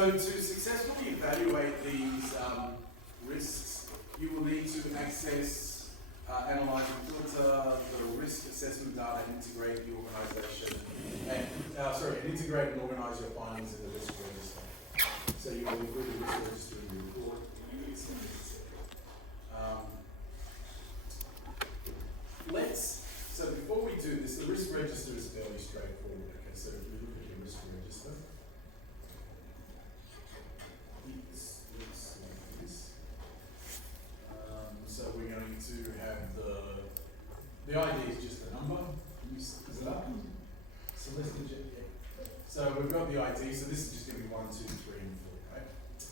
So to successfully evaluate these risks, you will need to access, analyze and filter the risk assessment data, integrate the organisation, and integrate and organise your findings in the risk register. So you will include the risk register in your report. So before we do this, the risk register is fairly straightforward. Okay, so if we look at the risk register, it looks like this. So we're going to have the ID is just a number. Is it up? So let's digit. Yeah. So we've got the ID. So this is just going to be 1, 2, 3, and 4. Right? So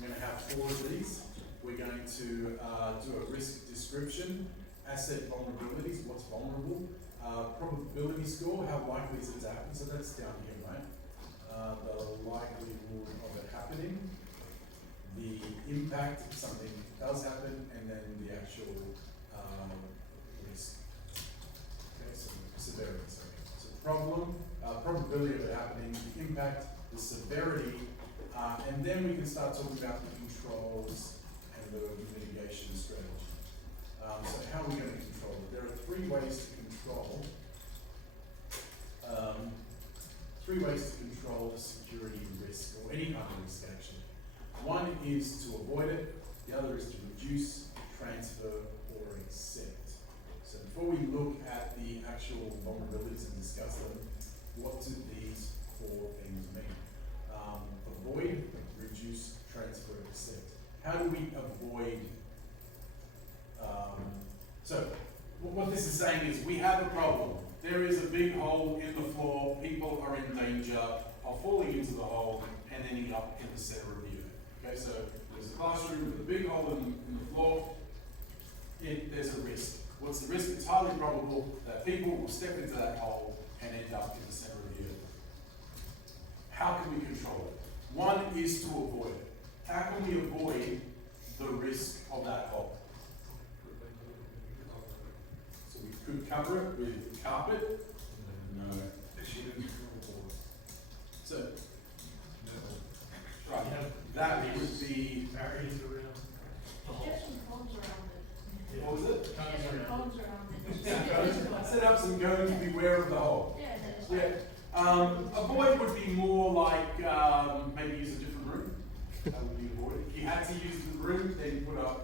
we're going to have 4 of these. We're going to do a risk description. Asset vulnerabilities, what's vulnerable, probability score, how likely is it to happen, so that's down here, right? The likelihood of it happening, the impact if something does happen, and then the actual risk. Okay, so severity, sorry. So problem, probability of it happening, the impact, the severity, and then we can start talking about the controls and the mitigation strategy. So how are we going to control it? There are 3 ways to control. 3 ways to control a security risk, or any kind of risk actually. One is to avoid it, the other is to reduce, transfer, or accept. So before we look at the actual vulnerabilities and discuss them, what do these 4 things mean? Avoid, reduce, transfer, accept. How do we avoid? So what this is saying is we have a problem. There is a big hole in the floor. People are in danger of falling into the hole and ending up in the center of the earth. Okay, so there's a classroom with a big hole in the floor. There's a risk. What's the risk? It's highly probable that people will step into that hole and end up in the center of the earth. How can we control it? One is to avoid it. How can we avoid the risk of that hole? So we could cover it with carpet. No. So, right, that would be barriers around the hole. Get some cones around it. What was it? Get some cones around it. Set up some cones to beware of the hole. Yeah, that's Yeah. Avoid would be more like maybe use a different room. That would be avoid. If you had to use the room, then put up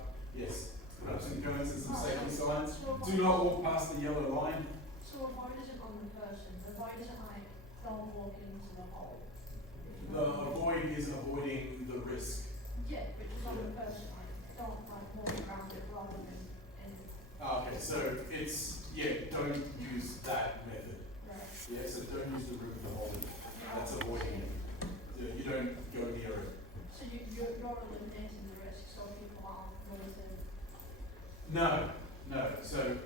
some cones and some safety signs. Do not walk past the yellow line. So avoid isn't on the person. Avoid isn't like don't walk into the hole. The avoid is avoiding the risk. Yeah, which is on the person. Like don't like walk around it rather than Okay, so it's don't use that method. right. Yeah, so don't use the room of the hole. That's avoiding it. You don't go near it. So you're eliminating the risk so people aren't going to. No. So,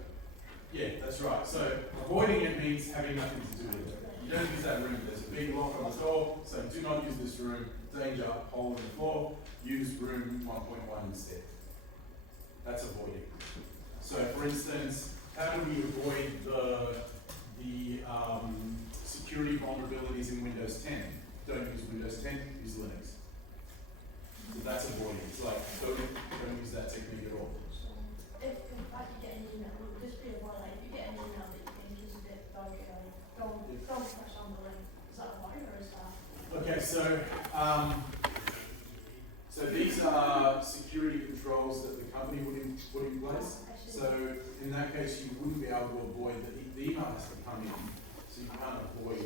that's right. So, avoiding it means having nothing to do with it. You don't use that room. There's a big lock on the door, so do not use this room. Danger, hole in the floor. Use room 1.1 instead. That's avoiding. So, for instance, how do we avoid the security vulnerabilities in Windows 10? Don't use Windows 10, use Linux. So that's avoiding. It's like, don't use that technique at all. If like you get an email, would this be avoid like if you get an email that you think is a bit dodgy, don't press on the link. Is that avoid or is that? Okay, so these are security controls that the company would put in place. So in that case, you wouldn't be able to avoid the email has to come in. So you can't avoid.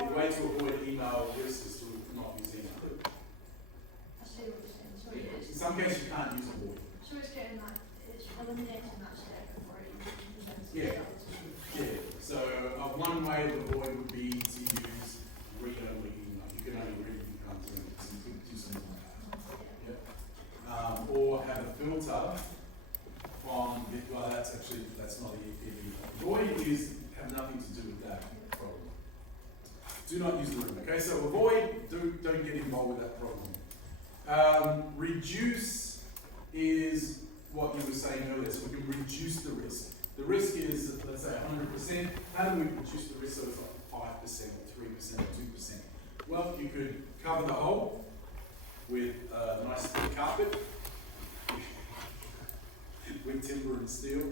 The way to avoid email risk is to not use email. I see what you're saying. So it In is. some cases, you can't use avoid. So it's getting that. It's eliminating that step before it even presents Yeah. itself. Yeah. So one way to avoid would be to use read-only email. You can only read, you can't do it. So you could do something like that. Yeah. Or have a filter from. Well, that's not the avoid is have nothing to do with that problem. Do not use the room. Okay. So avoid. Don't get involved with that problem. Reduce is what you were saying earlier, so we can reduce the risk. The risk is, let's say, 100%. How do we reduce the risk so it's like 5%, or 3%, or 2%? Well, you could cover the hole, timber and steel.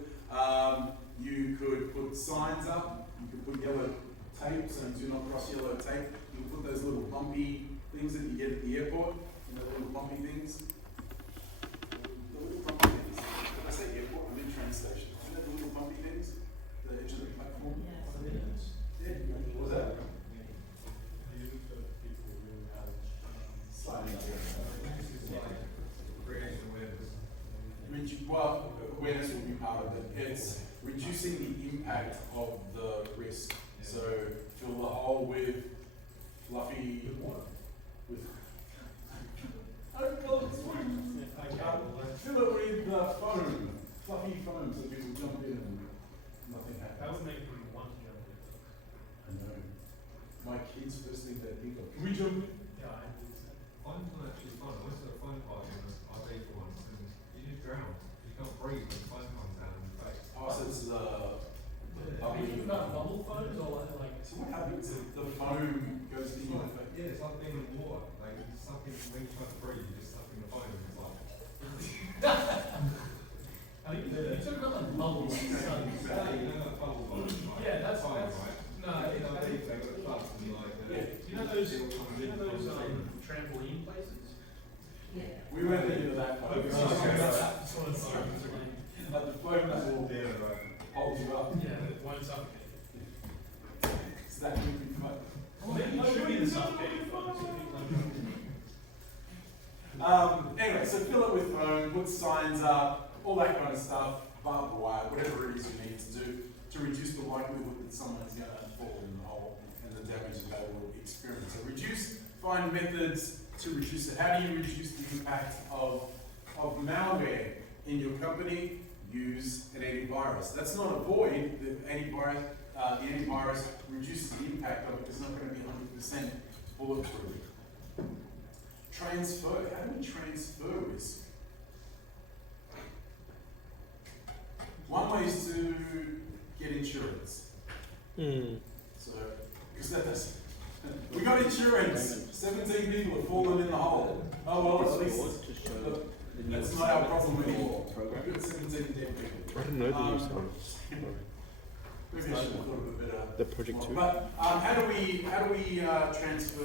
You could put signs up, you could put yellow tape, so do not cross yellow tape. You could put those little bumpy things that you get at the airport, you know, the little bumpy things. The little bumpy things. When I say airport, I mean train station. You know the little bumpy things? The edge of the platform? Yeah, what was that? Sliding. Well, awareness will be part of it. It's reducing the impact of the risk. So fill the hole with fluffy water. With fill it with foam, fluffy foam, so people jump in and nothing happens. That would make me want to jump in. I know. My kids first thing they think of. Can we jump in? Yeah, I think so. Fun actually fun. I went to a fun party on our day for once and you just drown. You can't breathe when fun comes down in your face. Oh, so it's Are you talking about bubble phones or like? so what happens if the foam goes in your face? Yeah, it's like being in water. Like you suck in when you try to breathe, you just suck in the foam and it's like I think you talking about like bubbles. exactly, you know that bubble bubble, right? Yeah, that's fine, that's- right? No, You know, I they think got clubs and like Yeah. you know those it'll come in trampoline places? We went into that Oh, foam. okay. So That's what it's like. But the foam that will yeah, right. hold you up. Yeah, it won't suffocate. So that would be fun. Well, maybe you should be the suffocating phones. So people don't jump in. Anyway, so fill it with foam, put signs up, all that kind of stuff, barbed wire, whatever it is you need to do to reduce the likelihood that someone's going to fall in the hole and the damage that they will experience. So find methods to reduce it. How do you reduce the impact of malware in your company? Use an antivirus. That's not avoid the antivirus. The antivirus reduces the impact of it. It's not going to be 100% bulletproof. Transfer. How do we transfer risk? One way is to get insurance. So, because that does. We got insurance. 17 people have fallen in the hole. Oh well, at least that's not our problem anymore. We've got 17 dead people. I don't know the new song. Maybe I should have thought of a better. The project two. But how do we transfer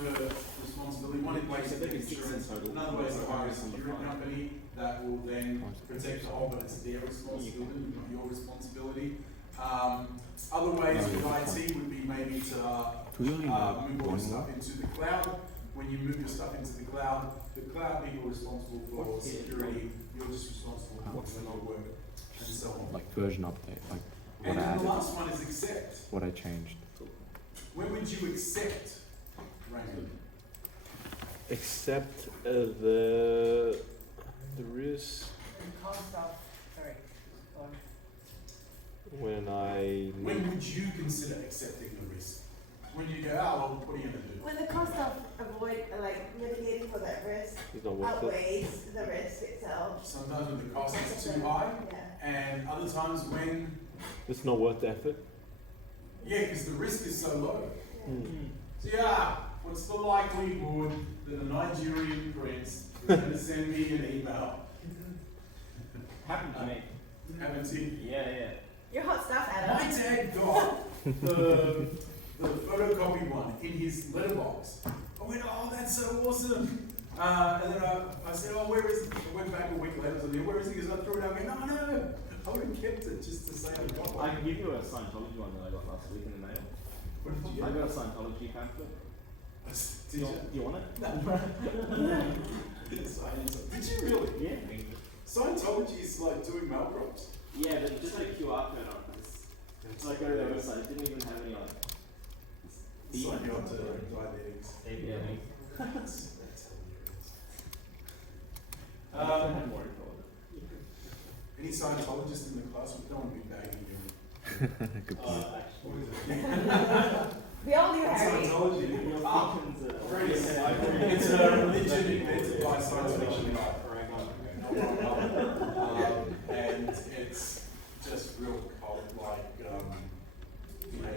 responsibility? One place is insurance. Another way is to hire a security company that will then protect the whole, but it's their responsibility, not your responsibility. Other ways with IT would be maybe to move all your stuff into the cloud. When you move your stuff into the cloud people are responsible for security. You're just responsible for what's in your work and so on. Like version update, like what And I then the added, last one is accept. what I changed. When would you accept, Raymond? Except the risk when When would you consider accepting the risk? When you go, oh, well, what are you going to do? When the cost of mitigating for that risk it's not worth it. outweighs the risk itself. Sometimes when the cost is too high, Yeah. and other times when, It's not worth the effort. yeah, because the risk is so low. Mm. So yeah, what's the likelihood that a Nigerian prince is going to send me an email? Happened to me. Haven't you? Yeah. Your hot stuff, My Adam. dad got the photocopied one in his letterbox. I went, oh, that's so awesome. And then I said, oh, where is it? I went back a week later, I said, where is it? Because I threw it out. I went, no, I would have kept it just to say I got I one. can give you a Scientology one that I got last week in the mail. What did you I get? got a Scientology pamphlet. Did you? You want it? Did you really? Yeah. Scientology is like doing malprops. Yeah, but just like QR code on it. It's like go to their website. It didn't even have any like. It's like you're onto diabetics. Yeah. That's I hilarious. had more info on it. Any Scientologists in the class? We don't want to be bagging you. Good point. We all knew Harry. Scientology. Your functions It's a religion invented by science fiction. And it's just real cult, like,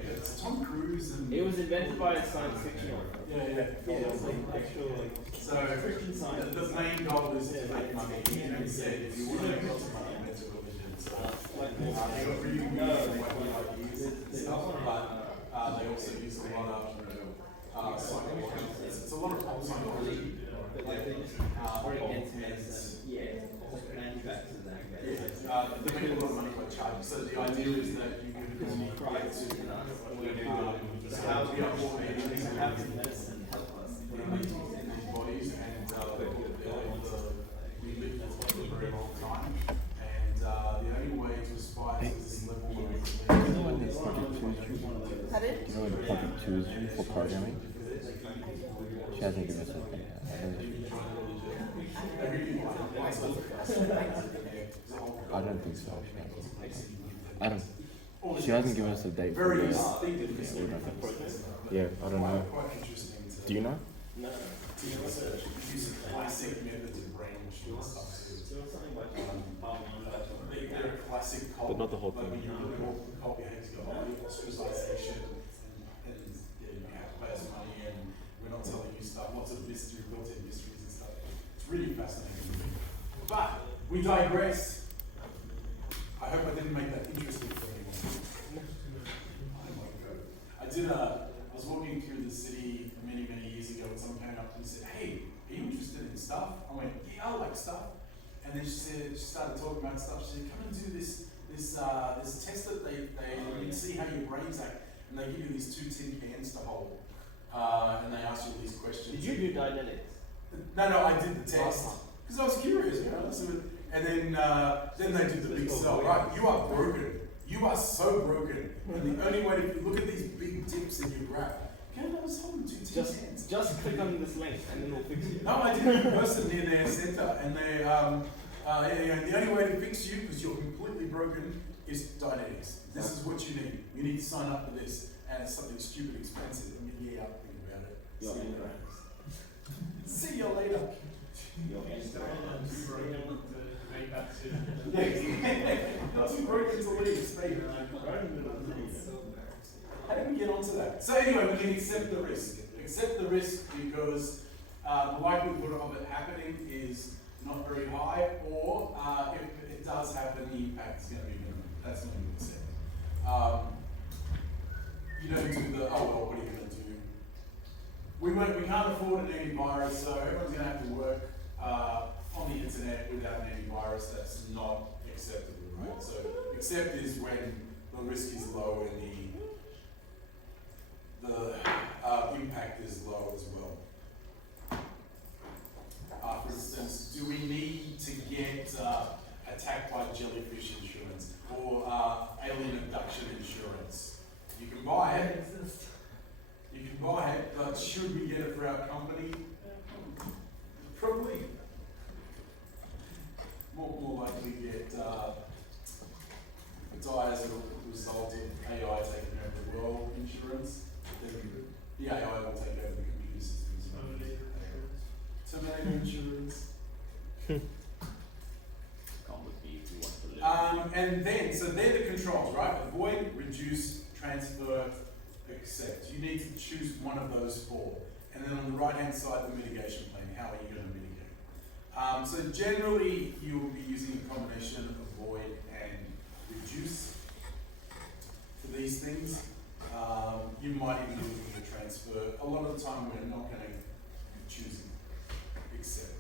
it's Tom Cruise and. It was invented by a science fiction author. Yeah. It's like actual like So, Christian science. the main goal is to make money. He even said, if you want to make lots of money, invent a religion. they also use a lot of psychology. It's a lot of psychology. They make a lot of money by charging. So the idea is that you can get to be up more in these bodies, and we live for a very long time. And the only way to aspire to this level of Pardon? Do you know what the project 2 is for programming? She hasn't given us anything yet. I don't think so. She hasn't given us a date for very the, distinctive. yeah, I don't know. Quite interesting. Do you know? No. Use classic methods of brainwashing and stuff. They're a classic cult. But not the whole Like thing. when you look at what the cult behaves, you go, oh, ostracization, and yeah, you have to pay us money, and we're not telling you stuff. Lots of mystery, built-in mysteries and stuff. It's really fascinating. But we digress. I hope I didn't make that interesting for anyone. Oh my God. I was walking through the city many years ago, and someone came up and said, "Hey, are you interested in stuff?" I went, "Yeah, I like stuff." And then she started talking about stuff. She said, "Come and do this test that they see how your brains act, and they give you these 2 tin cans to hold, and they ask you these questions." Did you do dynamics? No, I did the test because I was curious, you know. And then they did the big sell. Right, you are broken. You are so broken. And the only way to look at these big tips that you grab. Okay, I was holding 2 tin cans. Just click on this link and then we'll fix it. No, I did it in person near their centre, and they, the only way to fix you, because you're completely broken, is Dynamics. This is what you need. You need to sign up for this, and it's something stupid expensive. I mean, yeah, I'll think about it. See you later. Not too broken to leave, stay. How do we get onto that? So anyway, we can accept the risk. Accept the risk because the likelihood of it happening is not very high, or if it does happen, the impact is going to be minimal. That's what you accept. You don't do the, oh well, what are you going to do? We can't afford an antivirus, so everyone's going to have to work on the internet without an antivirus. That's not acceptable, right? So accept is when the risk is low and the impact is low as well. For instance, do we need to get attacked by jellyfish insurance or alien abduction insurance? You can buy it. You can buy it, but should we get it for our company? Probably. More likely get die as a result of AI taking over the world insurance. The AI will take over the computer systems. Terminator insurance. Come with me if you want to live. And then, so they're the controls, right? Avoid, reduce, transfer, accept. You need to choose one of those 4. And then on the right-hand side, the mitigation plan. How are you going to mitigate? So generally, you will be using a combination of avoid and reduce for these things. You might even be looking to transfer. A lot of the time, we're not going to be choosing accept.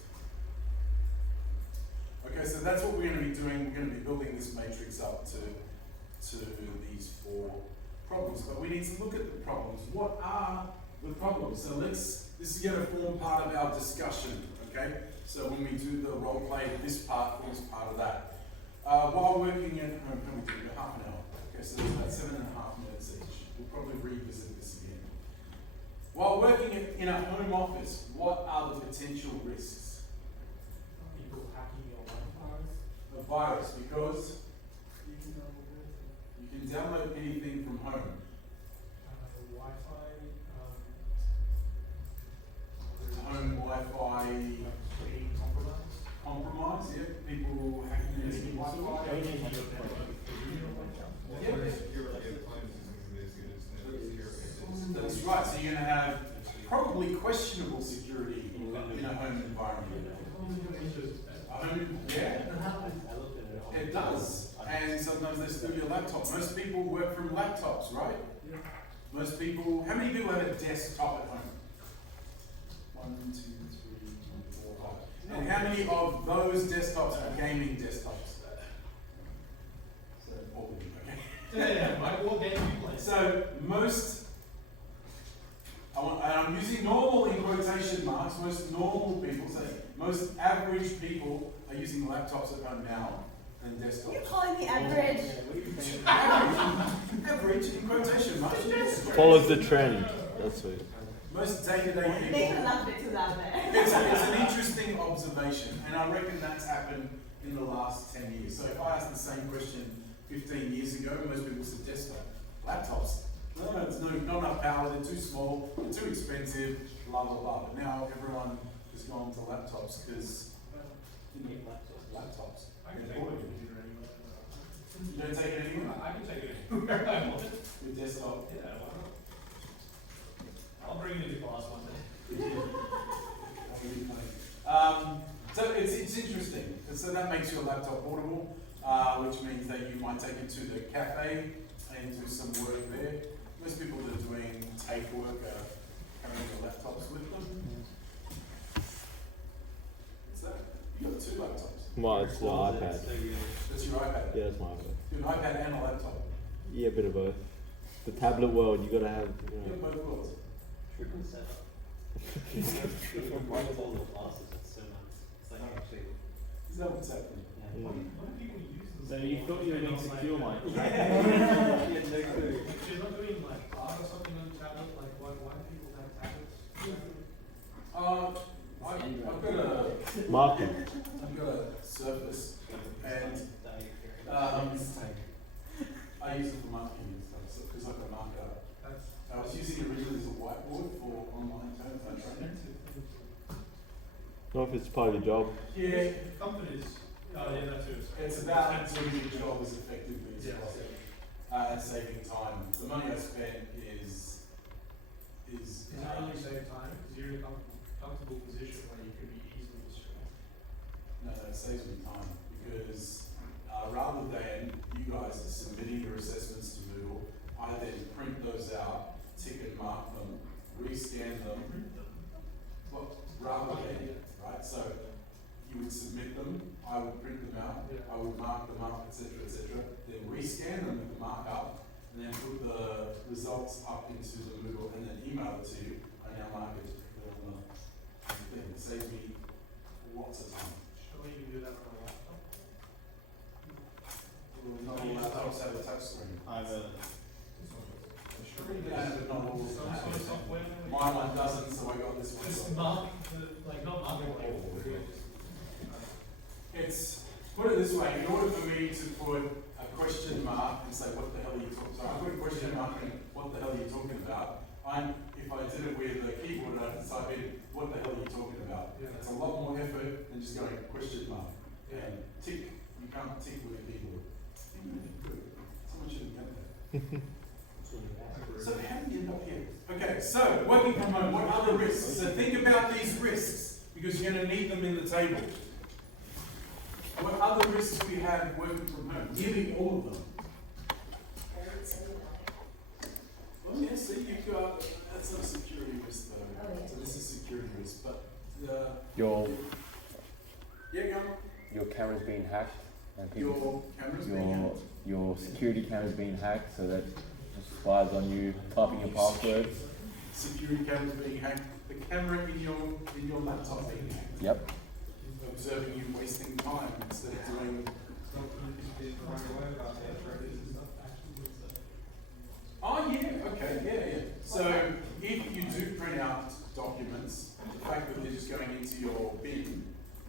Okay, so that's what we're going to be doing. We're going to be building this matrix up to these 4 problems. But we need to look at the problems. What are the problems? So this is going to form part of our discussion, okay? So when we do the role play, this part forms part of that. While working at home, how many do? Half an hour. Okay, so there's about 7.5 minutes each. We'll probably revisit this again. While working in a home office, what are the potential risks? People hacking your Wi-Fi. A virus, because you can download anything from home. Wi-Fi. Home Wi-Fi Being compromised. compromise, yeah. People hacking into Wi-Fi. That's right. So you're going to have probably questionable security in a home environment. A home, yeah, it does. And access through your laptop. Most people work from laptops, right? Yeah. Most people, how many people have a desktop at home? 1, 2, 3, 4, 5. And how many of those desktops are gaming desktops? So, all of you, okay. Yeah, Mike, what game do you play? So, most, and I'm using normal in quotation marks, most normal people, so most average people are using laptops at home now and desktops. You're calling me average. Average in quotation marks. Follows the trend. That's it. Most day-to-day people. They can laugh a bit too loud there. It's an interesting observation, and I reckon that's happened in the last 10 years. So if I asked the same question 15 years ago, most people said desktop. Laptops. No, it's not enough power, they're too small, they're too expensive, blah, blah, blah. But now everyone has gone to laptops because laptops. I can take my computer anywhere. You don't take it anywhere? I can take it anywhere I want it. Your desktop. Yeah, why not? I'll bring it into class one day. So it's interesting. So that makes your laptop portable, which means that you might take it to the cafe and do some work there. Most people that are doing tape work are carrying their laptops with them. What's that? You got 2 laptops. Well, it's the iPad. That's your iPad. Yeah, it's my iPad. You have an iPad and a laptop. Yeah, a bit of both. The tablet world, you gotta have. You You have know. both worlds. Triple setup. One of all the classes, it's so nice. It's like actually. Is that what's happening? Mm. Why do people use this? So you thought you were insecure, Mike? Yeah. You had no clue. If you're not doing like art or something on tablet, like why do people have tablets? I've got a Marketing. I've got a Surface, and I use it for marketing and stuff, so because I can mark it up. That's I was using it originally as a whiteboard for online terms I training. Not if it's part of your job. Yeah, companies. Oh yeah, that too. it's about doing your job as effectively as Yeah. possible and saving time. The money I spent is Is it only save time? Because you're in a comfortable position where you could be easily distracted. no, that saves me time because rather than you guys submitting your assessments to Moodle, I then print those out, tick and mark them, rescan them, well, rather than, right? So you would submit them, I would print them out, Yeah. I would mark them up, etc., then rescan them with the markup, and then put the results up into the Moodle and then email it to you. I now mark it on the thing. It saves me lots of time. Surely you can do that on a laptop. Not all laptops have a touch screen. I have a. Surely Yeah, but not all of them some have. sort of software. that My one doesn't, so I got this one. Just mark like not marking like. It's, put it this way, in order for me to put a question mark and say, what the hell are you talking about? I put a question mark and what the hell are you talking about? If I did it with a keyboard, I'd type in, what the hell are you talking about? Yeah. It's a lot more effort than just going question mark. And tick, you can't tick with a keyboard. Good. Someone should have done that. So how do you end up here? Okay, so working from home, what other risks? So think about these risks because you're going to need them in the table. What other risks do we have working from home? Nearly all of them. Well, yeah, so you've got, that's not a security risk though. So this is security risk, but Your yeah, go on. your camera's being hacked, and people, Your camera's being hacked. your security camera's being hacked, so that just spies on you typing your passwords. Security cameras being hacked. The camera in your laptop being hacked. Yep. Observing you wasting time instead of doing. Oh yeah, okay, yeah. So if you do print out documents, the fact that they're just going into your bin,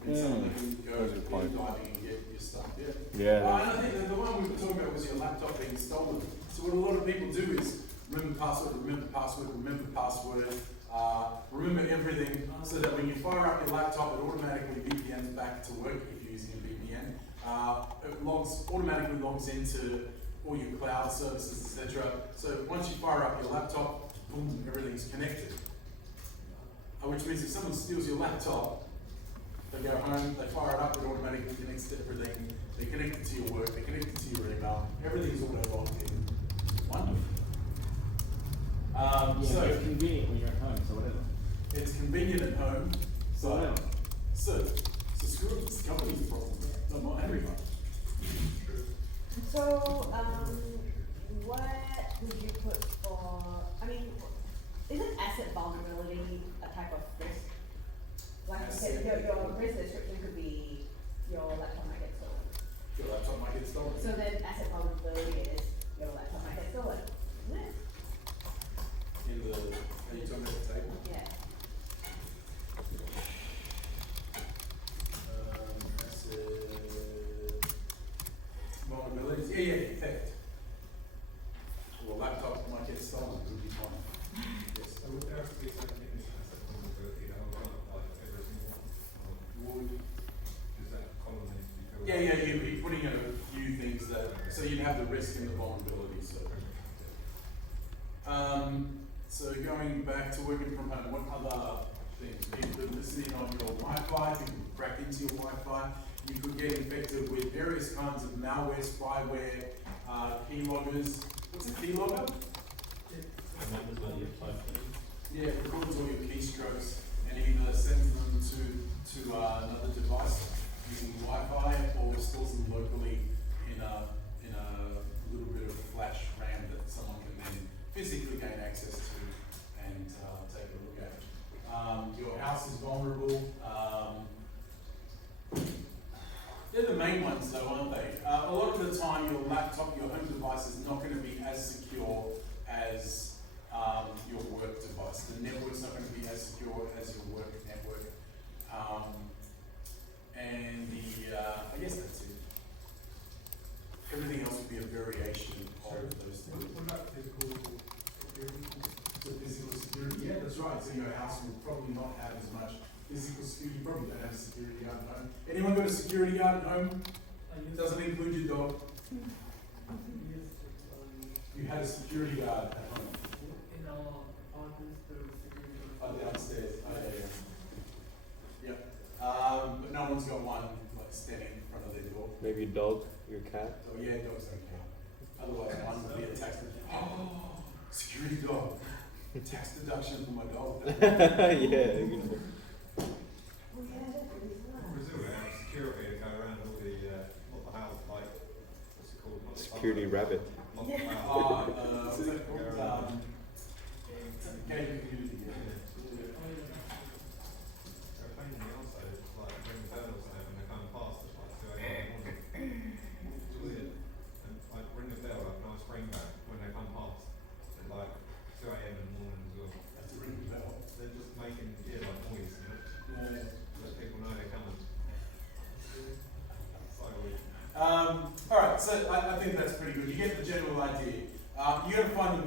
and someone can go Those are fine. diving and get your stuff. Yeah. Yeah. And I think that the one we were talking about was your laptop being stolen. So what a lot of people do is remember password, remember everything, so that when you fire up your laptop, it automatically VPNs back to work if you're using a VPN. It automatically logs into all your cloud services, etc. So once you fire up your laptop, boom, everything's connected. Which means if someone steals your laptop, They go home, they fire it up, it automatically connects to everything. They connect it to your work, they connect it to your email. Everything's auto logged in. Wonderful. So it's convenient when you're at home, so whatever. it's convenient at home. So whatever. So screw it, it's the company's problem, not mine. Everyone. So, what would you put for, I mean, isn't asset vulnerability a type of risk? Like you said, your risk description could be your laptop might get stolen. Your laptop might get stolen. So then asset vulnerability is your laptop might get stolen, isn't it? In the, are you talking about the table? Yeah. Vulnerabilities, yeah, theft. Well, laptop might get stolen, it would be fine. Yes. So would there have to be something in this asset vulnerability that will run like every single one? Does that column need to be filled? Yeah, you'd be putting in a few things that, so you'd have the risk and the vulnerability, so. So going back to working from home, what other things? People listening on your Wi-Fi, people crack into your Wi-Fi. You could get infected with various kinds of malware, spyware, keyloggers. What's a keylogger? Yeah, it records all your keystrokes and either sends them to another device using Wi-Fi or stores them locally in a little bit of flash RAM that someone can then physically gain access to and take a look at. Your house is vulnerable. They're the main ones though, aren't they? A lot of the time your laptop, your home device is not going to be as secure as your work device. The network's not going to be as secure as your work network. And I guess that's it. Everything else would be a variation of those things. What about physical security? So physical security, yeah, that's right. So your house will probably not have as much physical security. You probably don't have a security guard at home. Anyone got a security guard at home? Doesn't include your dog. You had a security guard at home. In our apartments, there was security. Downstairs. Yep. But no one's got one like standing in front of their door. Maybe your dog, your cat. Oh yeah, dogs don't count. Otherwise, one would be a tax deduction. Oh, security dog. Tax deduction for my dog. Yeah. You know. Oh, yeah, that is nice. Brazil, they have security to go around all the, not the house, like, what's it called? Not the Security public, rabbit. not the house. What's that called? Gated community. Yeah. They're a pain in the arse though, it's like ring the bell or something when they're coming past at like 2 a.m. in the morning. It's weird. And like ring the bell, like nice ring back when they come past at like 2 a.m. in the morning as well. That's a ring the bell. They're just making, yeah, like noise, you know? Yeah. Let people know they're coming. So weird. All right, so I think that's pretty good. You get the general idea. You're going to find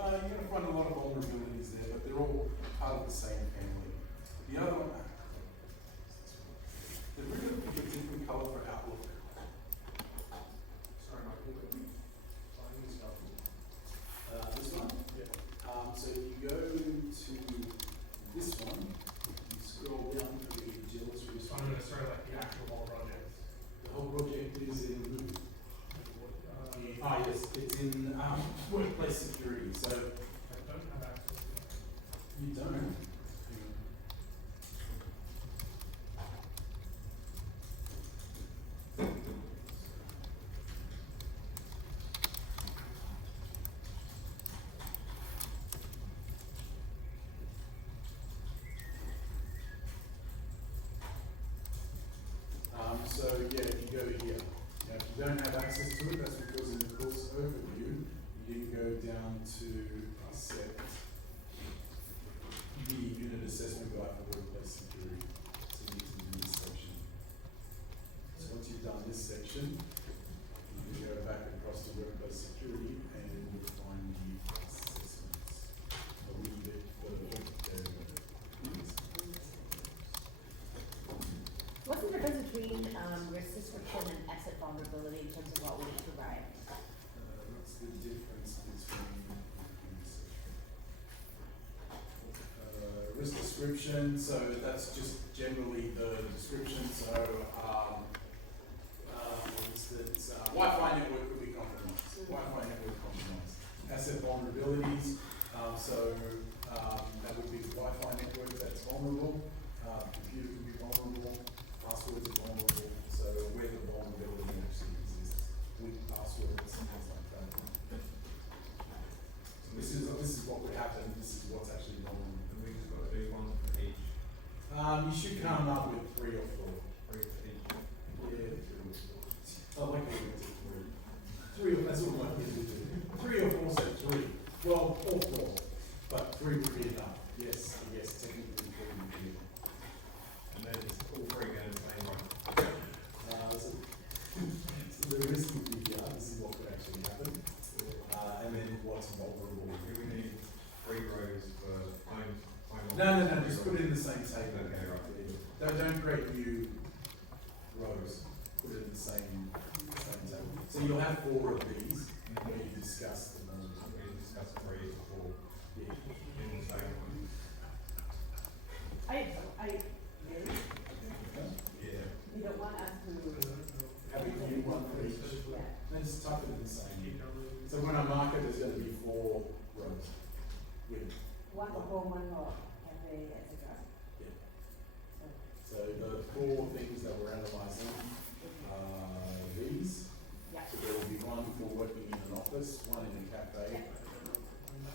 you're going to find a lot of vulnerabilities there, but they're all part of the same family. The other one, they're really looking for a different color for Outlook. Sorry, Michael, but finding stuff. This one? Yeah. So if you go to this one, you scroll down to the Agility So I'm gonna start like the actual whole project. The whole project is in blue. What, Yes, it's in workplace security. So I don't have access to it. you don't. So yeah, if you go here, now if you don't have access to it, that's because in the course overview, you didn't go down to set the unit assessment guide for workplace security. So you need to do this section. So once you've done this section, you can go back across to workplace security and you'll find the assessments. A little bit further down. What's the difference between risk description and asset vulnerability in terms of what we need to write? What's the difference between risk description, so that's just generally the description, so, for instance, Wi-Fi network could be compromised, Wi-Fi network compromised. Asset vulnerabilities, that would be the Wi-Fi network that's vulnerable, computer could be vulnerable, passwords are vulnerable, so where the vulnerability actually exists, with passwords and things like that. So this is what would happen, this is what's actually vulnerable. And we just got to do one for each, You should come up with 3 or 4. three for each. Yeah, 3 or 4. I like the way it's 3. 3 or, that's all I can do. 3 or 4, so 3. Well, or 4, but 3 would be enough. Yes, technically 3 would be enough. And then it's all three going the same one. So the risk would be, this is what could actually happen. And then what's vulnerable. Do we need 3 rows for time? No, just put it in the same table. Okay, right. Don't create new rows. Put it in the same table. So you'll have 4 of these where you discuss the numbers. We discussed 3 or 4 Yeah. in the same one. Yeah. You don't want us to. Having a new one for each. Yeah. Then just type it in the same. Keep going. So when I mark it, there's going to be 4 rows. With, One for home, one for cafe, etc. Yeah. So, so the 4 things that we're analysing are these. yeah. So there will be one for working in an office, one in a cafe,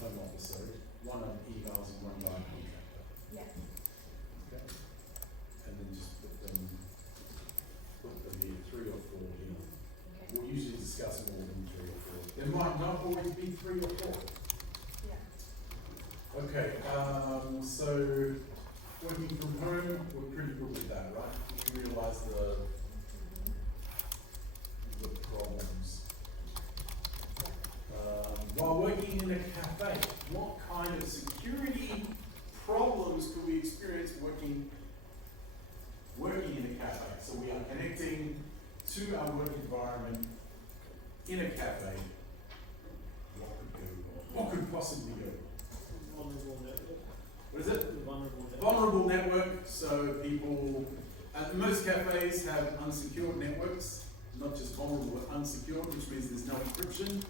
home office, sorry, one on emails and one by a contractor. Yeah. Okay. And then just put them here, 3 or 4 here. Okay. We'll usually discuss more than 3 or 4. There might not always be 3 or 4. Yeah. Okay, so working from home, we're pretty good with that, right? We realise the problems. While working in a cafe, what kind of security problems could we experience working in a cafe? So we are connecting to our work environment in a cafe. What could go wrong? What could possibly go wrong? Vulnerable network. What is it? Vulnerable network. Vulnerable network, so people, most cafes have unsecured networks, not just vulnerable, but unsecured, which means there's no encryption,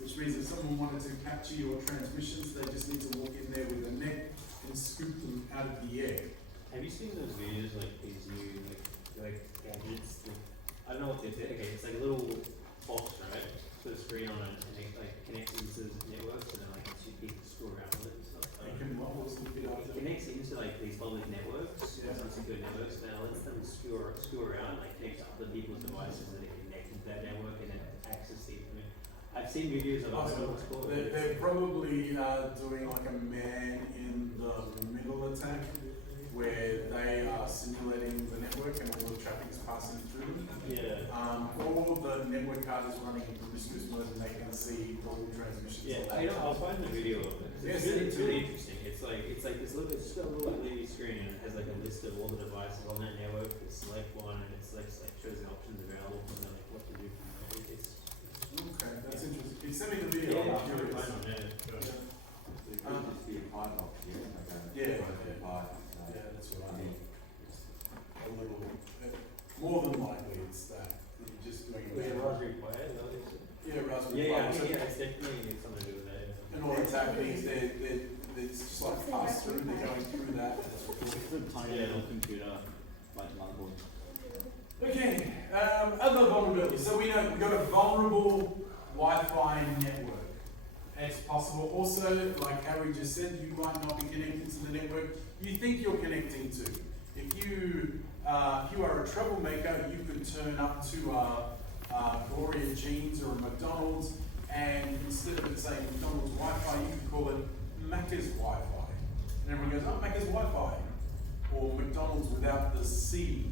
which means if someone wanted to capture your transmissions, they just need to walk in there with a net and scoop them out of the air. Have you seen those videos, like these new, like gadgets? I don't know what they say. Okay, it's like a little box, right? Put a screen on it, and it like connects into networks, and then like you can screw around with it and stuff. You can what was the bit It after? connects into like these public networks, Yeah. unsecured networks, and it lets them screw around, like connect to other people's devices that are connected to that network, and then access the internet. I've seen videos of it. I don't know what it's called. They're probably doing like a man in the middle attack, where they are simulating the network and all the traffic is passing through. Yeah. All the network card is running in promiscuous mode and they can see all the transmissions. Yeah, on you that. know, I'll find the video of it. Yes, It's me too. really interesting. It's like this little, it's just a little LED screen and it has like a list of all the devices on that network. You select one and it's like shows the options available and then like what to do from there. It's Okay, that's interesting. Can you send me the video? yeah, I'm I'm sure curious. find on there. It could just be a padlock here, like a Yeah, broken yeah. pipe, so. Yeah, that's I right. mean, A little, more than likely it's that. You're just doing Yeah, it. Raspberry Pi, is that what it is? Yeah, Raspberry Yeah, Pi. So- it's definitely something to do with that. Yeah. And all that's happening is it's just like pass through, they're going through that. It's a tiny Yeah. little computer, like motherboard. Okay, other vulnerabilities. So we know we've got a vulnerable Wi-Fi network. It's possible also, like Harry just said, you might not be connected to the network you think you're connecting to. If you are a troublemaker, you could turn up to Gloria Jeans or a McDonald's, and instead of it saying McDonald's Wi-Fi, you could call it Macca's Wi-Fi. And everyone goes, oh, Macca's Wi-Fi. Or McDonald's without the C.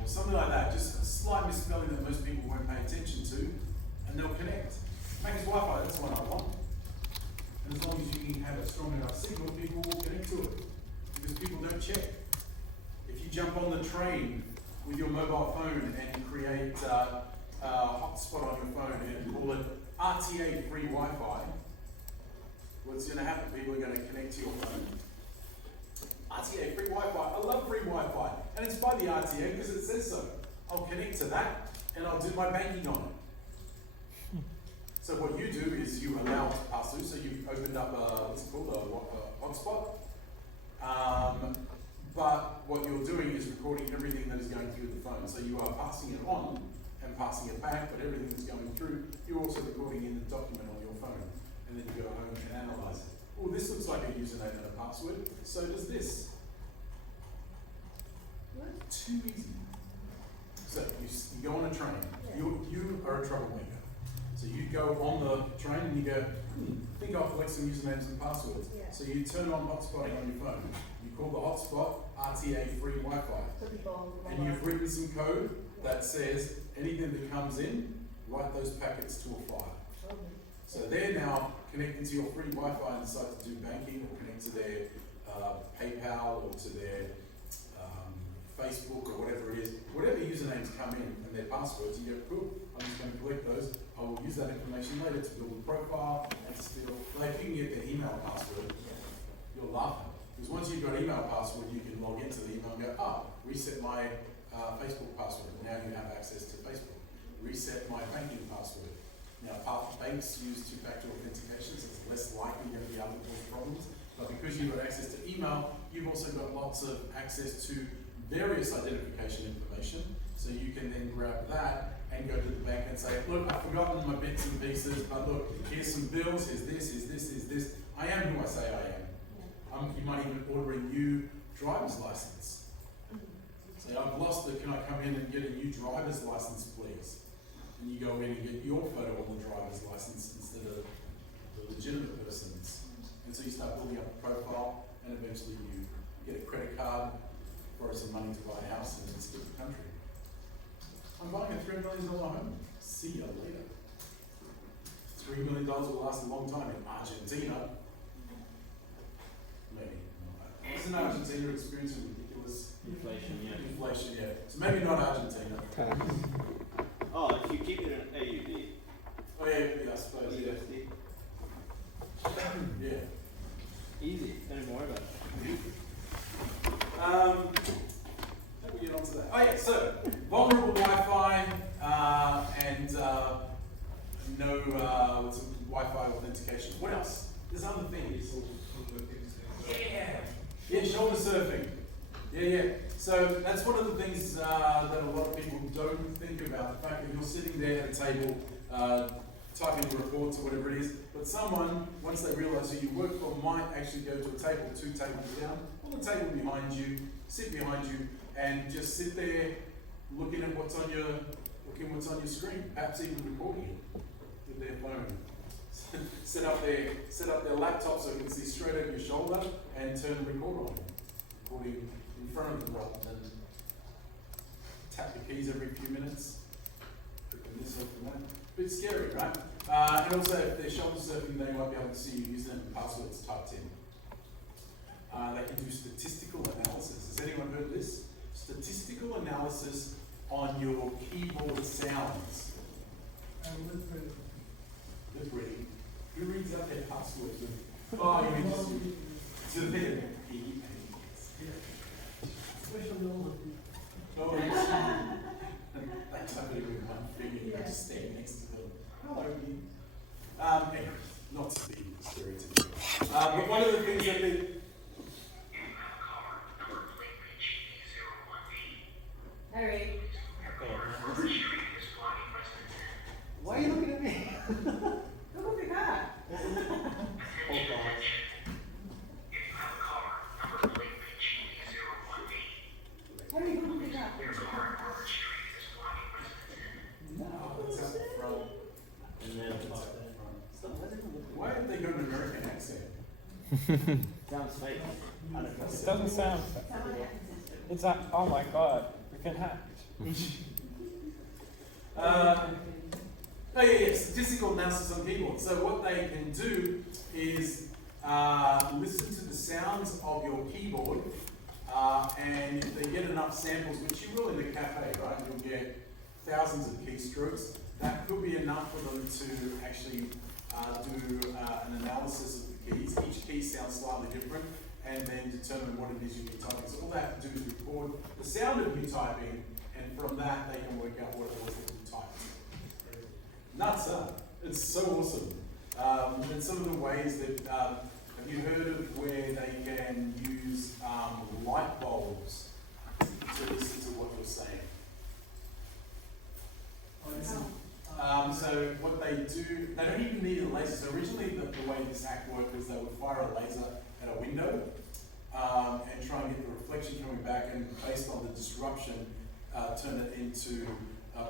Or something like that. Just a slight misspelling that most people won't pay attention to, and they'll connect. Macca's Wi-Fi, that's what I want. And as long as you can have a strong enough signal, people will connect to it. Because people don't check. If you jump on the train with your mobile phone and create a hotspot on your phone and call it RTA free Wi-Fi, what's going to happen? People are going to connect to your phone. RTA, free Wi-Fi. I love free Wi-Fi. And it's by the RTA because it says so. I'll connect to that and I'll do my banking on it. So what you do is you allow it to pass through. So you've opened up a, what's it called, a hotspot. But what you're doing is recording everything that is going through the phone. So you are passing it on and passing it back, but everything that's going through, you're also recording in the document on your phone. And then you go home and analyze it. Oh, this looks like a username and a password. So does this. Too easy. So you go on a train. You are a troublemaker. So you go on the train and you go, think I'll collect some usernames and passwords. Yeah. So you turn on hotspotting on your phone. You call the hotspot RTA free Wi-Fi. So people. And you've written some code that says anything that comes in, write those packets to a file. So they're now connecting to your free Wi-Fi and decide to do banking or connect to their PayPal or to their Facebook or whatever it is. Whatever usernames come in and their passwords, you go, cool, I'm just going to collect those. I will use that information later to build a profile and still, like you can get their email password, you'll laugh. Because once you've got email password, you can log into the email and go, reset my Facebook password. Now you have access to Facebook. Reset my banking password. Now, banks use two-factor authentication, so it's less likely you're going to be able to cause problems. But because you've got access to email, you've also got lots of access to various identification information. So you can then grab that and go to the bank and say, look, I've forgotten my bits and pieces, but look, here's some bills, here's this, here's this, here's this. I am who I say I am. You might even order a new driver's license. Say, I've lost it, can I come in and get a new driver's license, please? And you go in and get your photo on the driver's license instead of the legitimate person's. And so you start building up a profile, and eventually you get a credit card, borrow some money to buy a house, and then skip the country. I'm buying a $3 million home. See you later. $3 million will last a long time in Argentina. Maybe. Isn't Argentina experiencing ridiculous Inflation, yeah. inflation? Yeah. So maybe not Argentina. Oh, if you keep it in AUD. Oh yeah, I suppose. Yeah. USD. Yeah. Easy, don't even worry about it. How do we get onto that? Oh yeah, so vulnerable Wi-Fi and no Wi-Fi authentication. What else? There's other things. Yeah, shoulder surfing. Yeah. So that's one of the things that a lot of people don't think about. The fact that you're sitting there at a table, typing reports or whatever it is, but someone, once they realise who you work for, might actually go to a table, 2 tables down, or the table behind you, sit behind you, and just sit there looking at what's on your screen, perhaps even recording it with their phone. set up their laptop so you can see straight over your shoulder and turn the recorder on. Recording in front of them rather than tap the keys every few minutes. Clicking this or that. Bit scary, right? And also, if they're shoulder surfing, they might be able to see your username and passwords typed in. They can do statistical analysis. Has anyone heard of this? Statistical analysis on your keyboard sounds. Lip reading. Who reads out their passwords? Oh, you mean just to the bit. Oh, I type it with one finger, you just stand next to them. Hello, anyway, not to be stereotypical. But one of the things that they... Harry. Why are you looking at me? Look over your car. Hold on. Harry, look over your car. No, it's out the front. And then Why have they got an American accent? Sounds fake. I don't know. It doesn't sound. Someone hacked the system. It's like, oh my god, we've been hacked. Statistical analysis on keyboard. So what they can do is listen to the sounds of your keyboard, and if they get enough samples, which you will in a cafe, right? You'll get thousands of keystrokes. That could be enough for them to actually do an analysis of the keys. Each key sounds slightly different, and then determine what it is you're typing. So all they have to do is record the sound of you typing, and from that they can work out what it was that you typed. Nuts, huh? It's so awesome. And some of the ways that, have you heard of where they can use light bulbs to listen to what you're saying? So what they do, they don't even need a laser. So originally the way this hack worked was they would fire a laser at a window and try and get the reflection coming back, and based on the disruption, turn it into,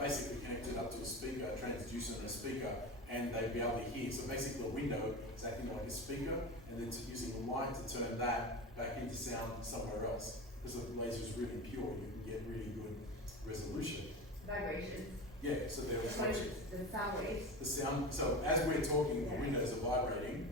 basically connect it up to a speaker, a transducer and a speaker, and they'd be able to hear. So basically the window is acting like a speaker, and then using light to turn that back into sound somewhere else. Because the laser is really pure, you can get really good resolution. Vibrations. Yeah, so there was The sound waves. the sound. So as we're talking, the windows are vibrating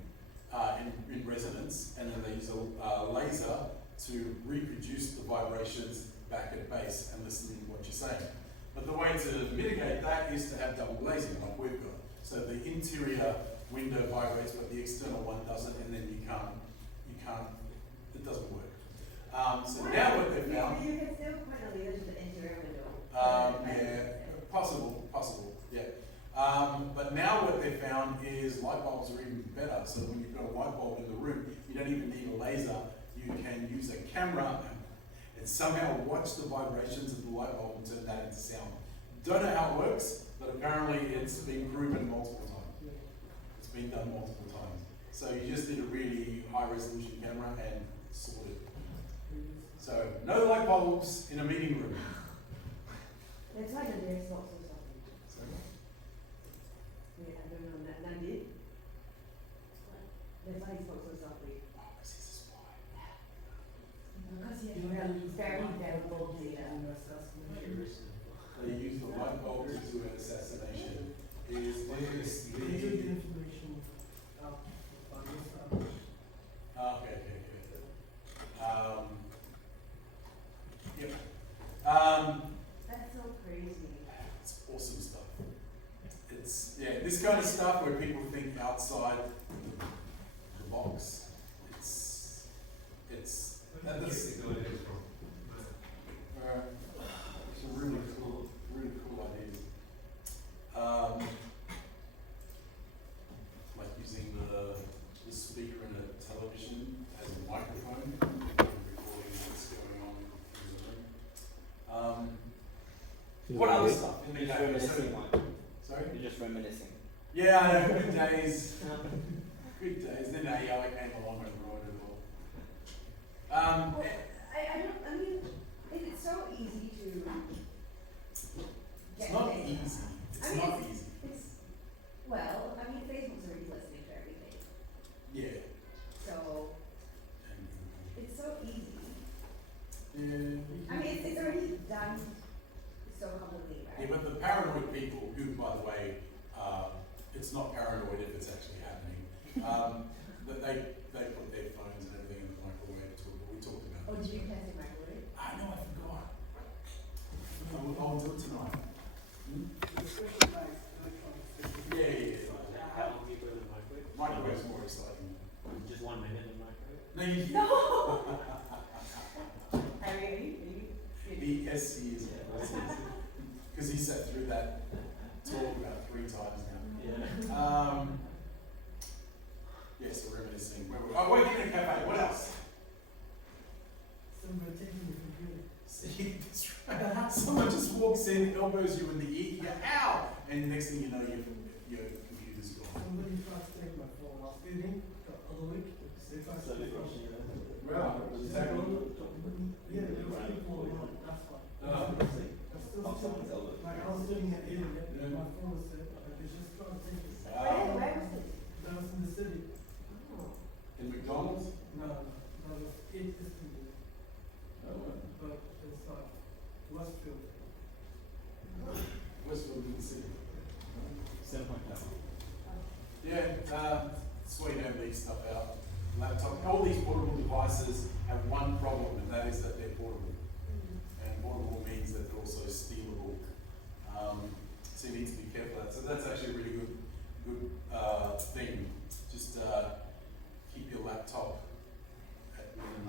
in resonance, and then they use a laser to reproduce the vibrations back at base and listen to what you're saying. But the way to mitigate that is to have double glazing, like we've got. So the interior window vibrates, but the external one doesn't, and then you can't. It doesn't work. So now what they've found. You can still point a laser to the interior window. Yeah. Possible, yeah. But now what they've found is light bulbs are even better. So when you've got a light bulb in the room, you don't even need a laser. You can use a camera and somehow watch the vibrations of the light bulb and turn that into sound. Don't know how it works, but apparently it's been proven multiple times. It's been done multiple times. So you just need a really high resolution camera and sort it. So no light bulbs in a meeting room. That's why the lyrics not so softly. Sorry? Wait, I don't know. Nandit? That's why he spoke so softly. Oh, because he's a spy. Because he has very valuable data. They use the light bulb to do an assassination. Is this the... Okay. Yep. That's so crazy. It's awesome stuff. It's, yeah, this kind of stuff where people think outside the box. That's some really cool ideas. Like using the speaker in a television as a microphone, recording what's going on in the room. What other stuff in the Just game? reminiscing, Mike. Sorry? You're just reminiscing. Yeah, I know, good days. Good days. Then AI came along and ruined it all. Well, I mean, it's so easy to It's get not things. easy. It's I mean, not it's- easy. Well, I mean, Facebook's already listening to everything. Yeah. So, it's so easy. Yeah. I mean, it's already done so completely, Yeah, right? but the paranoid people, who, by the way, it's not paranoid if it's actually happening, that they put their phones and everything in the microwave to what we talked about. Oh, did you test your microwave? I know, I forgot. I'll do it tonight. Yeah. How long do you put it in the microwave? Microwave's more exciting. Just 1 minute in the microwave? No, you No! I mean, Yes, he is. Because he sat through that talk about 3 times now. Yeah. Yes, so reminiscing. Oh, working in a cafe. What else? See, that's right. Someone just walks in, elbows you in the ear, you go, ow! And the next thing you know, your computer's gone. Wow, was that good? where was it? In McDonald's? Westfield in the city. Yeah, that's why you don't leave stuff out. Laptop, all these portable devices have one problem, and that is that they're portable. And portable means that they're also stealable. So you need to be careful of that. So that's actually a really good thing. Just keep your laptop at minimum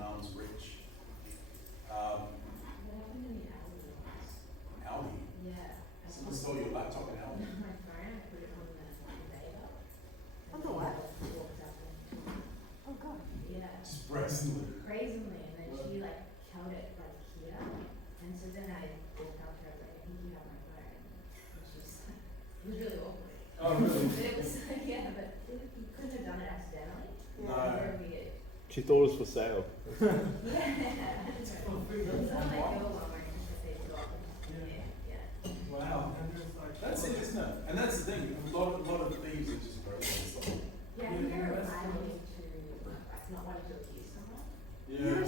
install your laptop at home. My phone, I put it on the beta. On the what? Walked up and, Oh god. yeah, Just brazenly. brazenly, and then she like held it like here, and so then I walked up to her like, I think you have my phone, and she was like, it was really awkward. Oh, really? But it was like, yeah, but you couldn't have done it accidentally. No. It was very weird. She thought it was for sale. Yeah. It's not like your one where you just say it off. Yeah. Wow. That's it, isn't it? And that's the thing, a lot of thieves are just broken. It's like, Yeah, I think I relied on you to, like, not wanting to accuse someone. yeah.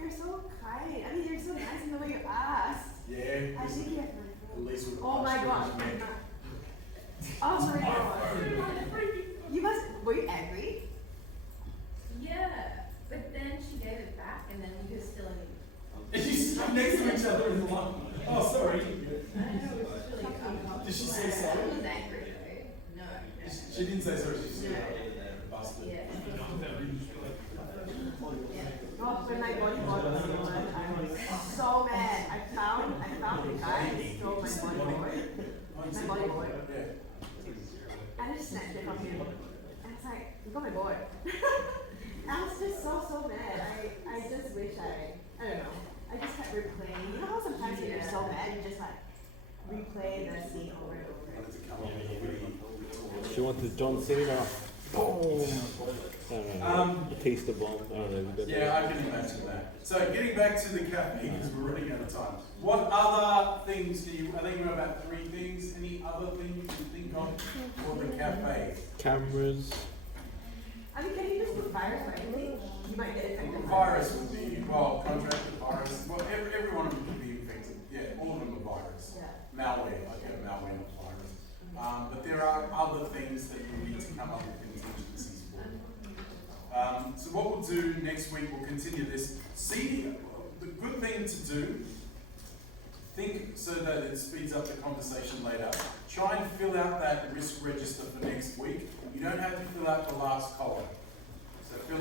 You're so kind. I mean, you're so nice in the way you ask. Yeah. I think you have my At phone. least with the Oh my posture gosh. you make. Oh my god. You must, were you angry? Yeah, but then she gave it back, and then we were still in. And you stood next to each other in the line. Oh, sorry. I don't know, it was really uncomfortable. Did she say sorry? I was angry though. No. She didn't say sorry, she said busted. Yeah. Oh, when my body board was stolen, I was so mad. I found the guy who stole my body board. My body board. Yeah. I just snatched it from him. And it's like, you got my board. I was just so mad. I just wish I don't know. I just kept replaying. You know how sometimes when you're so mad, you just like replay the scene over and over. Wanted to come up with a really She wanted John Cena. Boom. I don't know. A taster bomb. I don't know. we've got Yeah, I can imagine that. So getting back to the cafe, because we're running out of time. What other things do you, I think you know about 3 things. Any other thing you can think of for the cafe? cameras. I mean, can you just put virus for anything? You might get infected. Virus would be, well, contracted virus. Well, every one of them could be infected. Yeah, all of them are virus. Yeah. Malware, like a malware, not virus. But there are other things that you need to come up with contingencies for. So what we'll do next week, we'll continue this. See, the good thing to do, think so that it speeds up the conversation later. Try and fill out that risk register for next week. You don't have to fill out the last column. So fill out